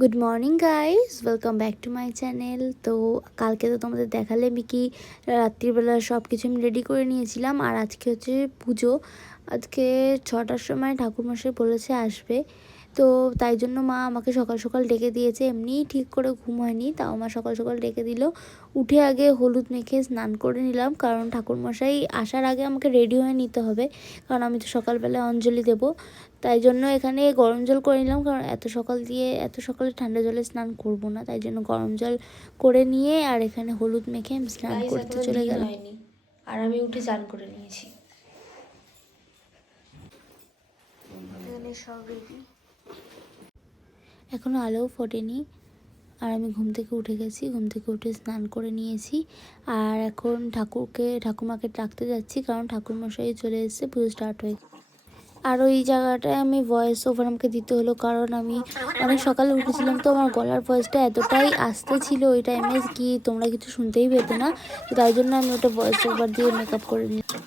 Good morning guys, welcome back to my channel. তো কালকে তো তোমাদের দেখালে আমি কি রাত্রিবেলা সব কিছু আমি রেডি করে নিয়েছিলাম। আর আজকে হচ্ছে পুজো। আজকে 6টার সময় ঠাকুরমশাই বলেছে আসবে, তো তাই জন্য মা আমাকে সকাল সকাল ডেকে দিয়েছে। এমনিই ঠিক করে ঘুম হয়নি, তাও মা সকাল সকাল ডেকে দিল। উঠে আগে হলুদ মেখে স্নান করে নিলাম, কারণ ঠাকুরমশাই আসার আগে আমাকে রেডি হয়ে নিতে হবে, কারণ আমি তো সকালবেলা অঞ্জলি দেব। তাই জন্য এখানে গরম জল করে নিলাম, কারণ এত সকালে ঠান্ডা জলে স্নান করব না, তাই জন্য গরম জল করে নিয়ে আর এখানে হলুদ মেখে আমি স্নান করতে চলে গেলাম। আর আমি উঠে চান করে নিয়েছি। এখানে সব রেডি, এখনো আলোও ফোটেনি। আর আমি ঘুম থেকে উঠে গেছি, ঘুম থেকে উঠে স্নান করে নিয়েছি। আর এখন ঠাকুমাকে ডাকতে যাচ্ছি, কারণ ঠাকুরমশাই চলে এসেছে, পুজো স্টার্ট হয়ে। আর ওই জায়গাটায় আমি ভয়েস ওভার আমাকে দিতে হলো, কারণ আমি অনেক সকালে উঠেছিলাম, তো আমার গলার ভয়েসটা এতটাই আস্তে ছিল ওই টাইমে কি তোমরা কিছু শুনতেই পেতে না। তো তাই জন্য আমি ওটা ভয়েস ওভার দিয়ে মেকআপ করে নিলাম।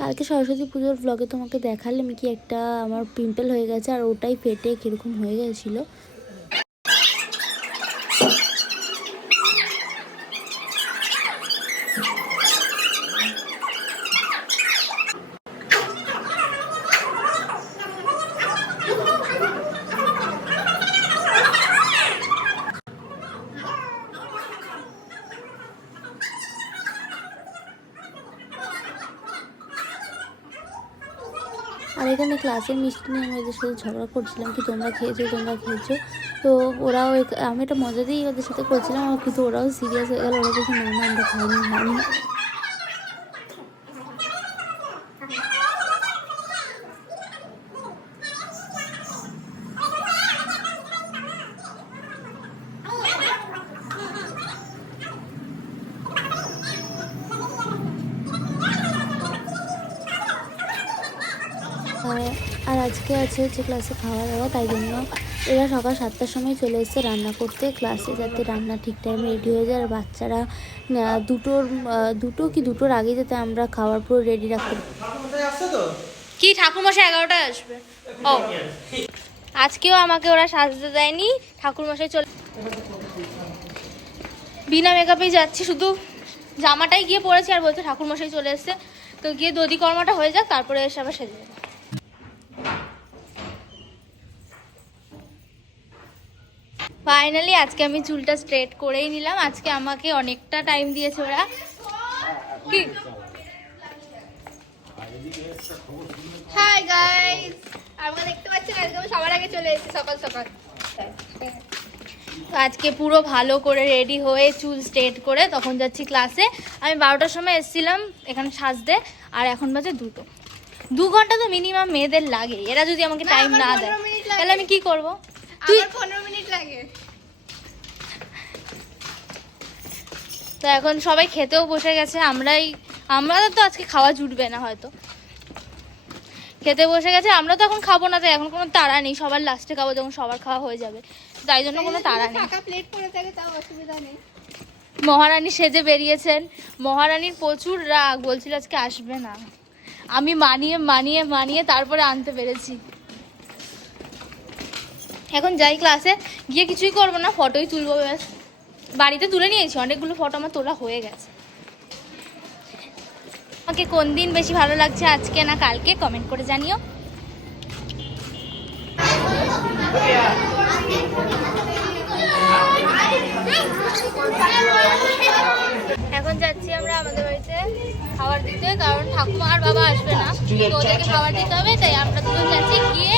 কালকে সরস্বতী পুজোর ব্লগে তোমাকে দেখালাম কি একটা আমার পিম্পল হয়ে গেছে, আর ওটাই ফেটে কীরকম হয়ে গেছিলো। আর এখানে ক্লাসের মিষ্টি নিয়ে আমি ওদের সাথে ঝগড়া করছিলাম কি তোমরা খেয়েছো। তো ওরাও আমি এটা মজা দিয়েই ওদের সাথে করছিলাম, কিন্তু ওরাও সিরিয়াস হয়ে গেল। ওরা বলছে না না আমরা খাইনি। আর আজকে আছে হচ্ছে ক্লাসে খাওয়া দাওয়া, তাই জন্য এরা সকাল 7টার সময় চলে এসেছে রান্না করতে, ক্লাসে যাতে রান্না ঠিক টাইমে রেডি হয়ে যায়। আর বাচ্চারা দুটোর আগে যাতে আমরা খাওয়ার পুরো রেডি রাখতে। কি ঠাকুরমশাই 11টায় আসবে? ও, আজকেও আমাকে ওরা সাজতে দেয়নি। ঠাকুরমশাই চলে, বিনা মেকআপেই যাচ্ছি, শুধু জামাটাই গিয়ে পরেছি আর বলছে ঠাকুরমশাই চলে এসছে। তো গিয়ে দধি কর্মাটা হয়ে যাক, তারপরে এসে আবার সেজে যাবো। ফাইনালি আজকে আমি চুলটা স্ট্রেট করেই নিলাম। আজকে আমাকে অনেকটা টাইম দিয়েছে ওরা। কি হাই গাইস, আমাকে দেখতে পাচ্ছেন, আজকে আমি সবার আগে চলে এসেছি সকাল সকাল। তো আজকে পুরো ভালো করে রেডি হয়ে চুল স্ট্রেট করে তখন যাচ্ছি ক্লাসে। আমি 12টার সময় এসেছিলাম এখানে সাজতে, আর এখন বাজে 2টো। 2 ঘন্টা তো মিনিমাম মেয়েদের লাগে, এরা যদি আমাকে টাইম না দেয় তাহলে আমি কি করব? তুই 15 মিনিট লাগে। তো এখন সবাই খেতেও বসে গেছে, আমাদের তো আজকে খাওয়া জুটবে না হয়তো। খেতে বসে গেছে, আমরা তো এখন খাবো না, তাই এখন কোনো তাড়া নেই। সবার লাস্টে খাবো যখন সবার খাওয়া হয়ে যাবে, তাই জন্য কোনো তাড়া নেই। মহারানী সেজে বেরিয়েছেন, মহারানীর প্রচুর রাগ, বলছিল আজকে আসবে না। আমি মানিয়ে মানিয়ে মানিয়ে তারপরে আনতে পেরেছি। এখন যাই ক্লাসে, গিয়ে কিছুই করবো না, ফটোই তুলবো ব্যাস। বাড়িতে তুলে নিয়েছি, অনেকগুলো ফটো আমার তোলা হয়ে গেছে। আমাকে কোন দিন বেশি ভালো লাগছে, আজকে না কালকে, কমেন্ট করে জানিও। এখন যাচ্ছি আমরা আমাদের বাড়িতে খাবার দিতে, কারণ ঠাকুমা আর বাবা আসবে না, তো ওদেরকে খাবার দিতে হবে। তাই আমরা দুজন যাচ্ছি, গিয়ে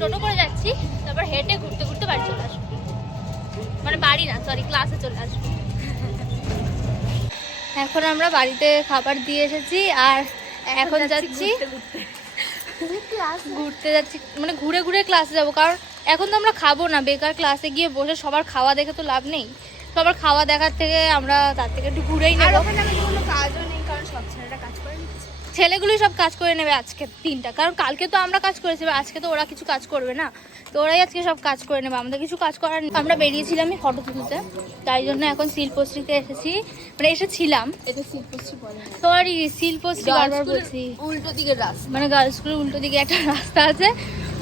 টোটো করে যাচ্ছি, তারপর হেঁটে ঘুরতে ঘুরতে বাড়ি চলে আসবো। মানে বাড়ি না, সরি, ক্লাসে চলে আসবো। এখন আমরা বাড়িতে খাবার দিয়ে এসেছি, আর এখন যাচ্ছি ঘুরতে যাচ্ছি, মানে ঘুরে ঘুরে ক্লাসে যাবো। কারণ এখন তো আমরা খাবো না, বেকার ক্লাসে গিয়ে বসে সবার খাওয়া দেখে তো লাভ নেই। সবার খাওয়া দেখার থেকে আমরা তার থেকে একটু ঘুরেই নেবো। ওখানে কোনো কাজও নেই, কারণ সব ছেলেরা কাজ করে নিচ্ছে। ছেলেগুলোই সব কাজ করে নেবে আজকে দিনটা, কারণ কালকে তো আমরা কাজ করেছি, আজকে তো ওরা কিছু কাজ করবে না, তো ওরাই আজকে সব কাজ করে নেবে, আমাদের কিছু কাজ করার নেই। আমরা বেরিয়েছিলাম ফটো তুলতে, তাই জন্য এখন শিল্পশ্রীতে এসেছি, মানে এসেছিলাম। এটা শিল্পশ্রী বলে, সরি শিল্পশ্রী বারবার বলছি, উল্টো দিকের রাস্তা, মানে গার্লস স্কুলের উল্টো দিকে একটা রাস্তা আছে,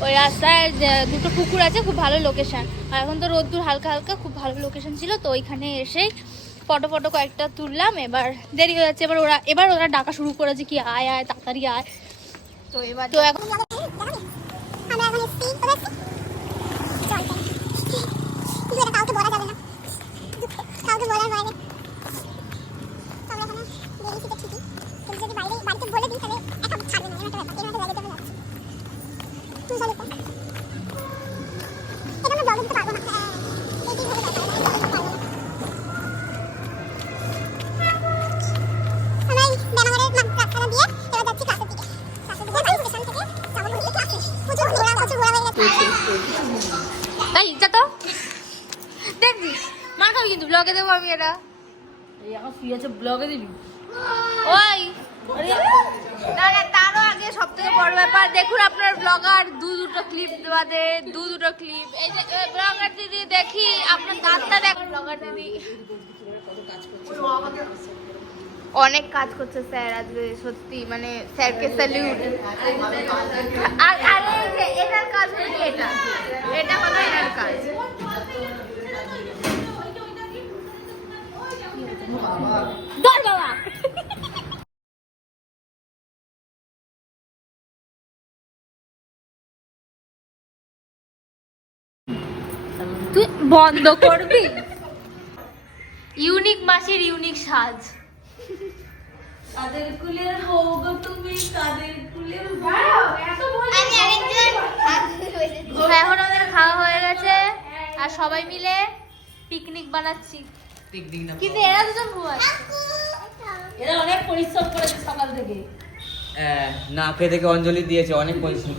ওই রাস্তায় দুটো পুকুর আছে, খুব ভালো লোকেশন। আর এখন তো রোদ্দুর হালকা হালকা, খুব ভালো লোকেশন ছিল, তো ওইখানে এসেই ফটো কয়েকটা তুললাম। এবার দেরি হয়ে যাচ্ছে, এবার ওরা ডাকা শুরু করেছে কি আয় আয় তাড়াতাড়ি আয়। তো এবার তো এখন তাই যা তো দেখবি মার খাবি কিন্তু, ব্লগে দেবো আমি এটা। এখন শুয়ে আছে, ব্লগে দিবি? ওই না না, তারও আগে সব থেকে বড় ব্যাপার দেখুন, আপনার ব্লগার দুটো ক্লিপ বাদে দুটো ক্লিপ, এই যে ব্লগার দিদি দেখি আপনার দাঁতটা দেখ। ব্লগার দিদি অনেক কাজ করছে স্যার আজকে, সত্যি মানে স্যারকে স্যালিউট। আর আরে এই যে এটার কাজ হচ্ছে, এটা হলো এটার কাজ। ধর বাবা। তুই বন্ধ করবি? ইউনিক মাসির ইউনিক সাজ। কাদের কুলের বউ গো তুমি, কাদের কুলের বউ? এখন আমাদের খাওয়া হয়ে গেছে আর সবাই মিলে পিকনিক বানাচ্ছি, কিন্তু এরা দুজন ঘুমাচ্ছে। এরা অনেক পরিশ্রম করেছে সকাল থেকে। না খেয়ে থেকে অঞ্জলি দিয়েছে, অনেক পরিশ্রম।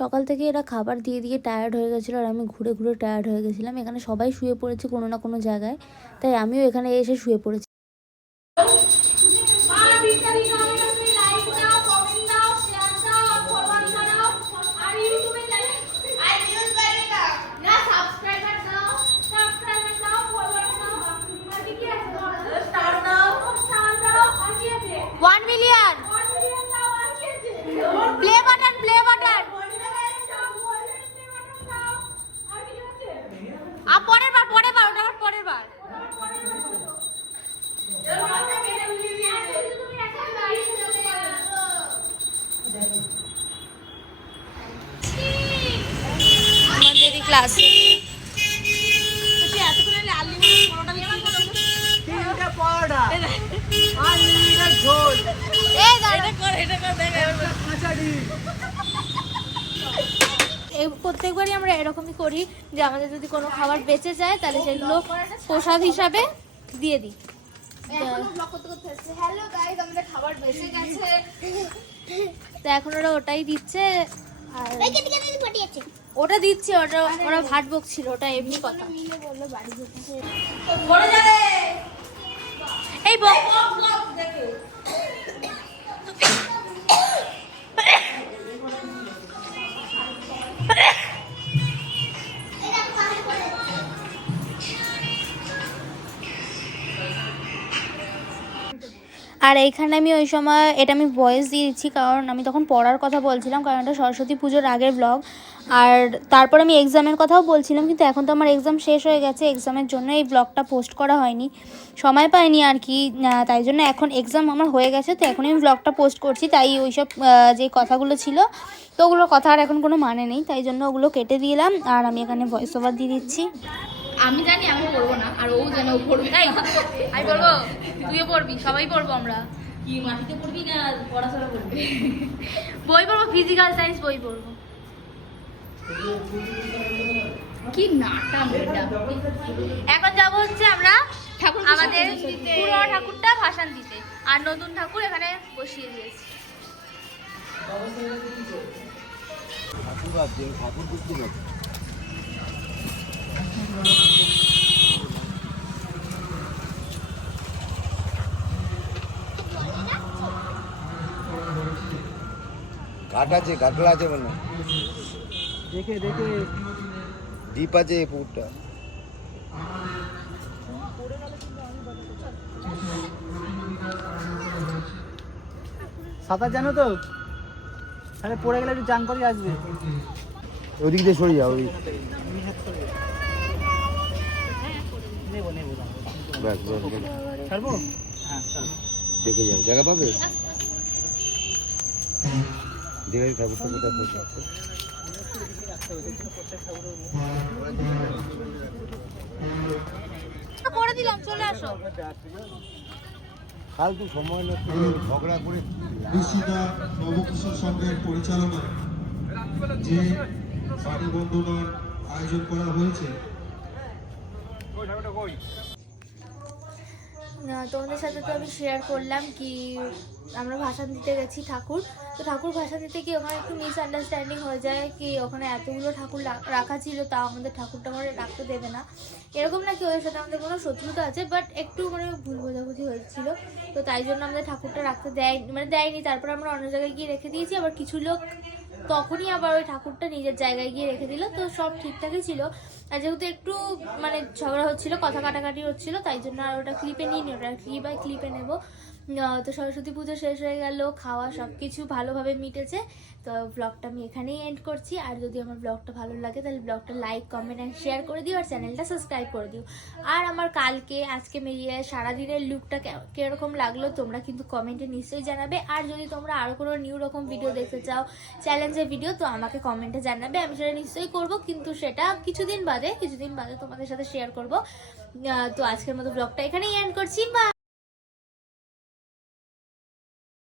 সকাল থেকে এরা খাবার দিয়ে দিয়ে টায়ার্ড হয়ে গেছিলো, আর আমি ঘুরে ঘুরে টায়ার্ড হয়ে গেছিলাম। এখানে সবাই শুয়ে পড়েছে কোনো না কোনো জায়গায়, তাই আমিও এখানে এসে শুয়ে পড়েছি। আমাদেরই ক্লাসে প্রত্যেকবারই আমরা এরকমই করি যে আমাদের যদি কোনো খাবার বেঁচে যায় তাহলে সেগুলো প্রসাদ হিসাবে দিয়ে দিই। হ্যালো গাইস, আমাদের খাবার বেঁচে গেছে। তো এখন ওরা ওটাই দিচ্ছে, আর ওটা দিচ্ছে, ওরা ভাত বকছিল, ওটা এমনি কথা। এই বক আর এইখানে আমি ওই সময় এটা আমি ভয়েস দিয়ে দিচ্ছি, কারণ আমি তখন পড়ার কথা বলছিলাম, কারণ এটা সরস্বতী পুজোর আগের ব্লগ। আর তারপর আমি এক্সামের কথাও বলছিলাম, কিন্তু এখন তো আমার এক্সাম শেষ হয়ে গেছে, এক্সামের জন্য এই ব্লগটা পোস্ট করা হয়নি, সময় পাইনি আর কি, তাই জন্য এখন এক্সাম আমার হয়ে গেছে, তো এখন আমি ব্লগটা পোস্ট করছি। তাই ওইসব যে কথাগুলো ছিল, তো ওগুলোর কথা আর এখন কোনো মানে নেই, তাই জন্য ওগুলো কেটে দিলাম, আর আমি এখানে ভয়েস ওভার দিয়ে দিচ্ছি। আমি জানি আমি পড়বো না, আর ও যেন পড়বে। তাই আমি পড়বো, তুইও পড়বি, সবাই পড়বো। আমরা কি মাটিতে পড়বি না পড়াশোনা করবি? বই পড়বো, ফিজিক্যাল সায়েন্স বই পড়বো। কি নাটা মেটা। এখন যাবো হচ্ছে আমরা ঠাকুর আমাদের পুরো ঠাকুরটা ভাসান দিতে, আর নতুন ঠাকুর এখানে বসিয়ে দিয়েছি। ঘাট আছে, ঘাটলা আছে মানে দেখে দেখে দ্বীপ আছে পুরটা। সাঁতার জানো তো? তাহলে পড়ে গেলে একটু চান করে আসবে। ওদিক দিয়ে সরে যাও, ওই নেবো নেবো ব্যাস ব্যাস ব্যাস। ছাড়বো? হ্যাঁ ছাড়বো। দেখে যাও, জায়গা পাবে? দেখে ঠাকুরটা কোথায় বসে আছে। করে দিলাম, চলে আসো। ফালতু সময় নষ্ট ঝগড়া করে। ঋষিদা নবকিশোর সংঘের পরিচালনায় যে বাড়ি বন্দনার আয়োজন করা হয়েছে, তোমাদের সাথে তো আমি শেয়ার করলাম কি আমরা ভাষণ দিতে গেছি ঠাকুর, তো ঠাকুর ভাষণ দিতে গিয়ে ওখানে একটু মিসআন্ডারস্ট্যান্ডিং হয়ে যায় কি ওখানে এতগুলো ঠাকুর রাখা ছিল তাও আমাদের ঠাকুরটা মানে রাখতে দেবে না, এরকম নাকি ওদের সাথে আমাদের কোনো শত্রুতা আছে, বাট একটু মানে ভুল বোঝাবুঝি হয়েছিল, তো তাই জন্য আমাদের ঠাকুরটা রাখতে দেয়নি। তারপর আমরা অন্য জায়গায় গিয়ে রেখে দিয়েছি, আবার কিছু লোক তখনই আবার ওই ঠাকুরটা নিজের জায়গায় গিয়ে রেখে দিল, তো সব ঠিকঠাকই ছিল। আর যেহেতু একটু মানে ঝগড়া হচ্ছিল, কথা কাটাকাটি হচ্ছিল, তাই জন্য আর ওটা ক্লিপে নিয়ে নি, ওটা ক্লিপে নেবো। তো সরস্বতী পুজো শেষ হয়ে গেল, খাওয়া সব কিছু ভালোভাবে মিটেছে। তো ব্লগটা আমি এখানেই এন্ড করছি। আর যদি আমার ব্লগটা ভালো লাগে তাহলে ব্লগটা লাইক, কমেন্ট অ্যান্ড শেয়ার করে দিও, আর চ্যানেলটা সাবস্ক্রাইব করে দিও। আর আমার আজকে মেরিয়ে সারাদিনের লুকটা কীরকম লাগলো তোমরা কিন্তু কমেন্টে নিশ্চয়ই জানাবে। আর যদি তোমরা আরও কোনো নিউ রকম ভিডিও দেখতে চাও, চ্যালেঞ্জের ভিডিও, তো আমাকে কমেন্টে জানাবে, আমি সেটা নিশ্চয়ই করবো, কিন্তু সেটা কিছুদিন বাদে তোমাদের সাথে শেয়ার করবো। তো আজকের মতো ব্লগটা এখানেই এন্ড করছি, বা